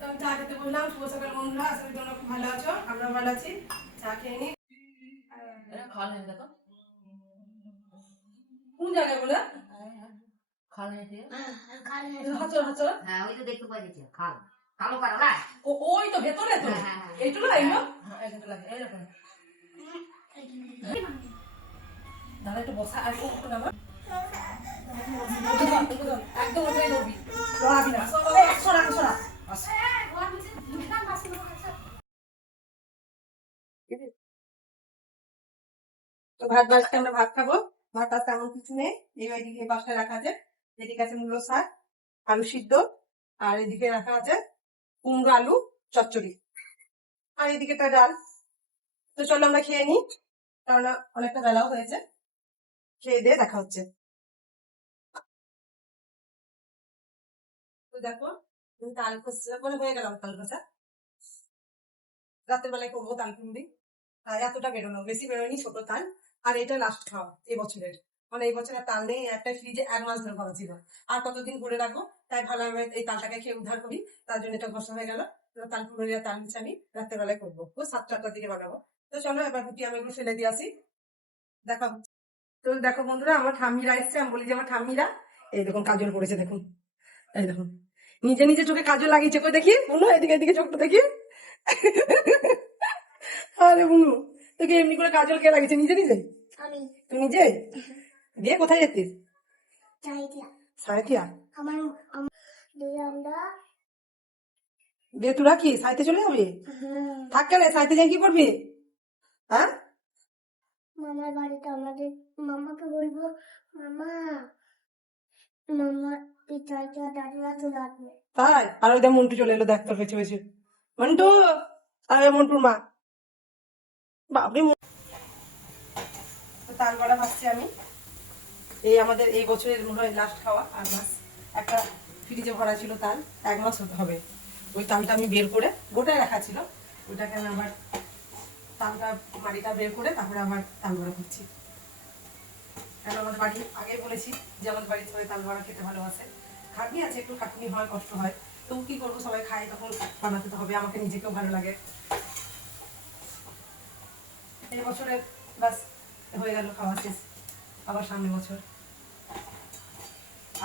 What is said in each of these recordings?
চা খেতে বললাম। শুভ সকাল বন্ধুরা, আশা করি তোমরা খুব ভালো আছো, আমরা ভালো আছি। চা খেয়ে নি। কোন জায়গায় বলে ওই তো ভেতরে তো এইটু না দাদা একটু বসা আর একদম ধরবি লড়াবি না। সরা সরা তো ভাত বাসতে আমরা ভাত খাবো। ভাত আর তেমন কিছু নেই। এইদিকে বাসায় রাখা আছে, এদিকে আছে মূলো শাক, আলু সিদ্ধ, আর এদিকে রাখা আছে কুমড়ো আলু চচ্চড়ি, আর এদিকে একটা ডাল। তো চলো আমরা খেয়ে নিই, কারণ অনেকটা বেলাও হয়েছে। খেয়ে দিয়ে দেখা হচ্ছে। তো দেখো তাল খসা করে হয়ে গেলাম। তাল খসা রাতের বেলায় করবো তাল কুমড়ি। আর এতটা বেরোনো, বেশি বেরোয়নি, ছোট তাল। আর এটা লাস্ট খাওয়া এই বছরের, মানে এই বছর আর তাল নেই। একটা ফ্রিজে 1 মাস ধরে করা ছিল, আর কতদিন করে রাখবো। তাই ভালো আমি এই তালটাকে খেয়ে উদ্ধার করি। তার জন্য এটা ঘষা হয়ে গেল। তাল কুমড়ি আর তাল মিশে আমি রাতের বেলায় করবো, ও 7-8টার দিকে বানাবো। তো চলো এবার রুটি আমি একটু ফেলে দিয়ে আসি, দেখা হচ্ছে। তো দেখো বন্ধুরা, আমার ঠাম্মিরা এসছে। আমি বলি যে আমার ঠাম্মিরা, এই দেখুন কাজল করেছে, দেখুন এই দেখুন নিজে নিজে চোখে কাজল লাগিয়েছে। কই দেখি বলো, এদিকে এদিকে চোখটা দেখি। আরে বুনু, তোকে এমনি করে কাজল কে লাগিয়েছে? নিজে নিজে? তুই নিজে দিয়ে কোথায় যেতিস? সাঁইথিয়া। দিয়ে তোরা কি সাইতে চলে যাবি? থাক কেন, সাইতে যাই কি করবি? হ্যাঁ, মামার বাড়িতে আমাদের মামাকে বলবো, মামা মামা পিঠাটা দাদুরা তো রাখবে। তাই? আর ওই দেখ মন্টু চলে এলো, দেখ তোর পেছু পেছু। মন্টু, আর মন্টুর মা। বাবরে, তাল বড়া ভাবছি আমি। এই আমাদের এই বছরের মনে হয় লাস্ট খাওয়া। আর মাস একটা ফ্রিজে ভরা ছিল তাল, 1 মাস হবে। ওই তালটা আমি বের করে, গোটায় রাখা ছিল, ওইটাকে আমি আবার তালটা মাটিটা বের করে তারপরে আবার তাল বড়া করছি। কেন আমাদের বাড়ি আগেই বলেছি যে আমাদের বাড়ির সবাই তাল বড়া খেতে ভালোবাসে। খাটনি আছে, একটু খাটনি হয়, কষ্ট হয়, তো কি করবো, সবাই খায় তখন বানাতে তো হবে। আমাকে নিজেকেও ভালো লাগে। এই বছরে বাস হয়ে গেল খাওয়া শেষ, আবার সামনে বছর।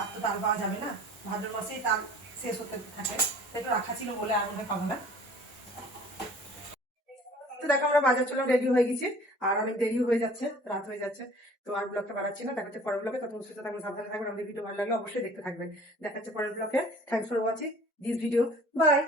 আর তো তাল পাওয়া যাবে না, ভাদ্র মাসেই তাল শেষ হতে থাকে। তাই তো রাখা ছিল বলে আর মনে হয় পাবো না। তো দেখো আমরা বাজার চলাম, রেডি হয়ে গেছি, আর অনেক দেরি হয়ে যাচ্ছে, রাত হয়ে যাচ্ছে। তো আর ব্লগটা বাড়াচ্ছি না, দেখা হচ্ছে পরের ব্লগে। তখন সুস্থ থাকবেন, সাবধানে থাকবেন। আমাদের ভিডিও ভালো লাগলে অবশ্যই দেখতে থাকবেন। দেখা হচ্ছে পরের ব্লগে। Thanks for watching this video. By.